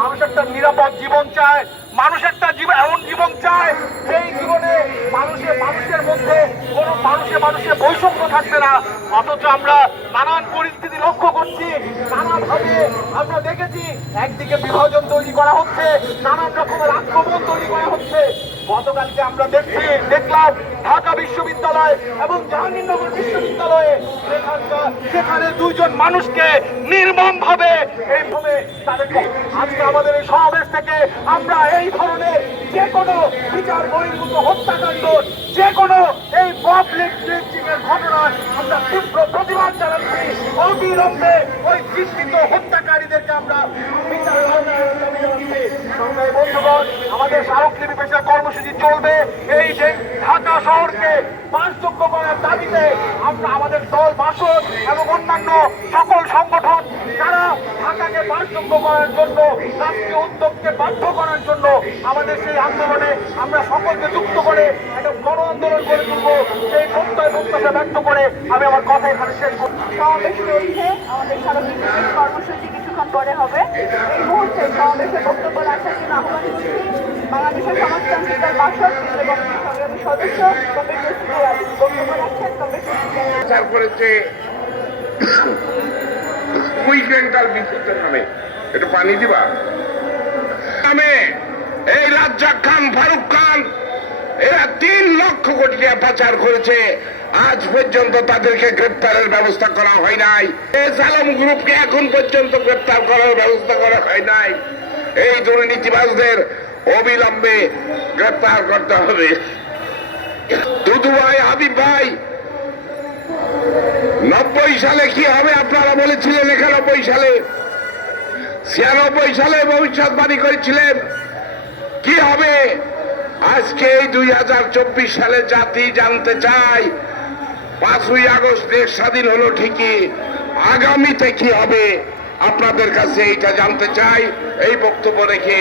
মানুষ একটা নিরাপদ জীবন চায় পরিস্থিতি লক্ষ্য করছি নানাভাবে আমরা দেখেছি, একদিকে বিভাজন তৈরি করা হচ্ছে, নানান রকমের আক্রমণ তৈরি করা হচ্ছে। গতকালকে আমরা দেখছি, দেখলাম ঢাকা বিশ্ববিদ্যালয় এবং জাহাঙ্গীরনগর সেখানে দুইজন মানুষকে নির্মম ভাবে এইভাবে তাদেরকে আজকে আমাদের এই সমাবেশ থেকে আমরা এই ধরনের যে কোনো বিচার বহির্ভূত হত্যাকাণ্ড, যে কোনো এই পাবলিক বন্ধুগণ। আমাদের স্মারকলিপি পেশার কর্মসূচি চলবে। এই যে ঢাকা শহরকে বাসযোগ্য করার দাবিতে আমরা আমাদের দল, বাসদ এবং অন্যান্য সকল সংগঠন যারা ঢাকাকে বাসযোগ্য করার জন্য উদ্যোগকে বাধ্য করার জন্য আমাদের সেই আন্দোলনে আমরা সকলকে যুক্ত করে একটা গণ আন্দোলন করে তুলবো। সেই প্রত্যয় প্রত্যাশা ব্যক্ত করে আমি আমার কথা এখানে আমাদের কর্মসূচি কিছুক্ষণ পরে হবে। এই মুহূর্তে সমাবেশে বক্তব্য রাখার জন্য আহ্বান করছি বাংলাদেশের সমাজতান্ত্রিক নামে। একটু পানি দিবা? নামে। এই রাজ্জাক খান, ফারুক খান, এরা তিন লক্ষ কোটি টাকা পাচার করেছে। আজ পর্যন্ত তাদেরকে গ্রেপ্তারের ব্যবস্থা করা হয় নাই। এস আলম গ্রুপকে এখন পর্যন্ত গ্রেপ্তার করার ব্যবস্থা করা হয় নাই। এই দুর্নীতিবাজদের অবিলম্বে গ্রেপ্তার করতে হবে। দুদু ভাই হাবিব ভাই, নব্বই সালে কি হবে আপনারা বলেছিলেন একানব্বই সালে, ছিয়ানব্বই সালে ভবিষ্যৎবাণী করেছিলেন। কি হবে? আজকে এই দুই হাজার চব্বিশ সালে জাতি জানতে চায়, পাঁচই আগস্ট দেশ স্বাধীন হলো ঠিকই, আগামীতে কি হবে? আপনাদের কাছে এইটা জানতে চাই, এই বক্তব্য রেখে